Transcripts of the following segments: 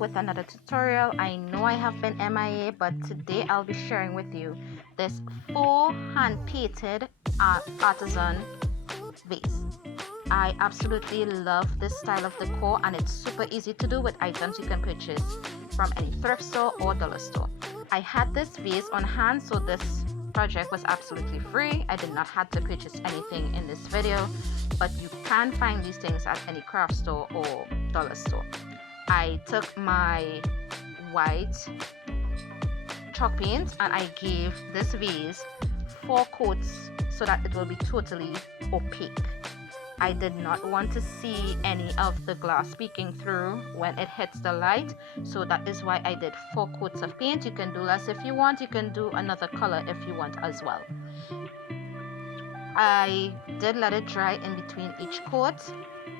with another tutorial. I know I have been MIA, but today I'll be sharing with you this faux hand-painted artisan vase. I absolutely love this style of decor, and it's super easy to do with items you can purchase from any thrift store or dollar store. I had this vase on hand, so this project was absolutely free. I did not have to purchase anything in this video, but you can find these things at any craft store or dollar store. I took my white chalk paint and I gave this vase 4 coats so that it will be totally opaque. I did not want to see any of the glass peeking through when it hits the light, so that is why I did 4 coats of paint. You can do less if you want, you can do another color if you want as well. I did let it dry in between each coat,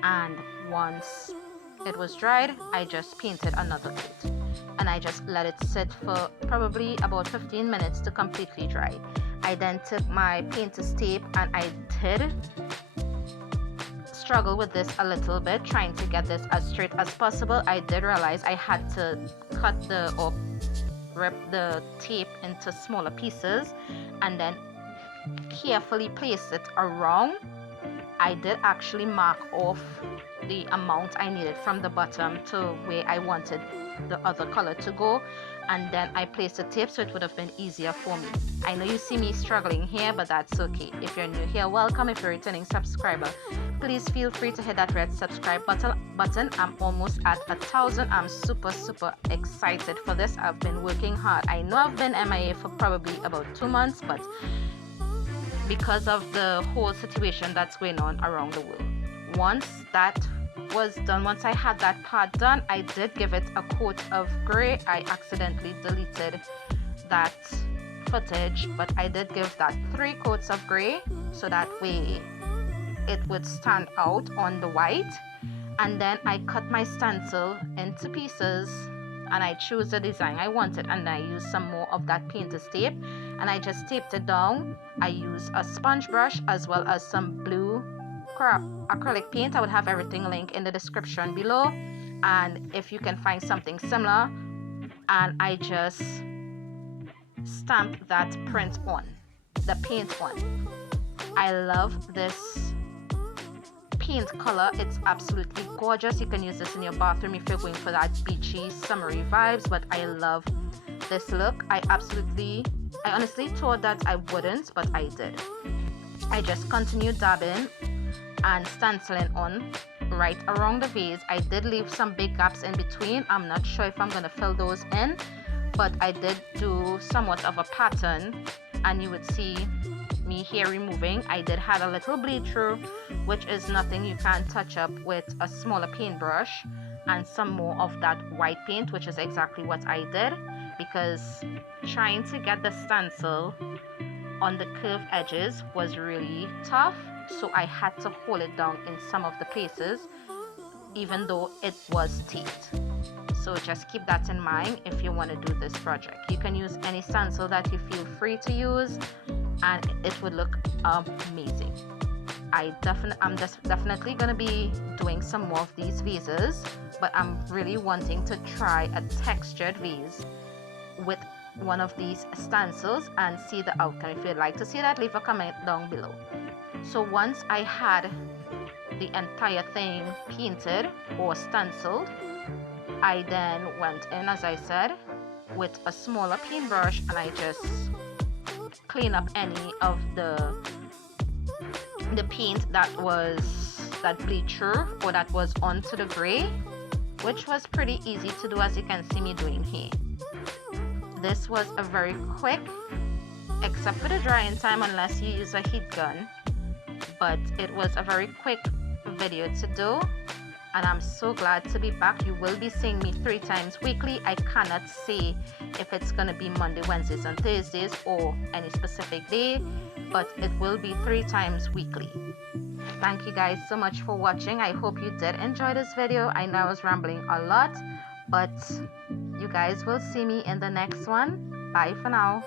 and once it was dried, I just painted another coat, and I just let it sit for probably about 15 minutes to completely dry. I then took my painter's tape and I did struggle with this a little bit, trying to get this as straight as possible. I did realize I had to cut or rip the tape into smaller pieces and then carefully place it around. I did actually mark off the amount I needed from the bottom to where I wanted the other color to go, and then I placed the tape so it would have been easier for me. I know you see me struggling here, but that's okay. If you're new here, welcome. If you're a returning subscriber, please feel free to hit that red subscribe button. I'm almost at 1,000. I'm super excited for this. I've been working hard. I know I've been MIA for probably about 2 months, but because of the whole situation that's going on around the world. Once that was done, once I had that part done, I did give it a coat of gray. I accidentally deleted that footage, but I did give that 3 coats of gray so that way it would stand out on the white. And then I cut my stencil into pieces and I chose the design I wanted, and I used some more of that painter's tape and I just taped it down. I used a sponge brush as well as some blue acrylic paint. I would have everything linked in the description below, and if you can find something similar, and I just stamped that print on, the paint on. I love this paint color. It's absolutely gorgeous. You can use this in your bathroom if you're going for that beachy summery vibes, but I love this look. I honestly thought that I wouldn't, but I did. I just continued dabbing and stenciling on right around the vase. I did leave some big gaps in between. I'm not sure if I'm going to fill those in, but I did do somewhat of a pattern, and you would see me here removing. I did have a little bleed through, which is nothing you can touch up with a smaller paintbrush, and some more of that white paint, which is exactly what I did, because trying to get the stencil on the curved edges was really tough, so I had to hold it down in some of the places even though it was taped. So just keep that in mind if you want to do this project. You can use any stencil that you feel free to use and it would look amazing. I'm definitely going to be doing some more of these vases, but I'm really wanting to try a textured vase with one of these stencils and see the outcome. If you'd like to see that, leave a comment down below. So once I had the entire thing painted or stenciled, I then went in, as I said, with a smaller paintbrush and I just clean up any of the paint that bleed through or that was onto the gray, which was pretty easy to do, as you can see me doing here. This was a very quick, except for the drying time unless you use a heat gun, but it was a very quick video to do, and I'm so glad to be back. You will be seeing me 3 times weekly. I cannot say if it's going to be Monday, Wednesdays and Thursdays or any specific day, but it will be 3 times weekly. Thank you guys so much for watching. I hope you did enjoy this video. I know I was rambling a lot, but you guys will see me in the next one. Bye for now.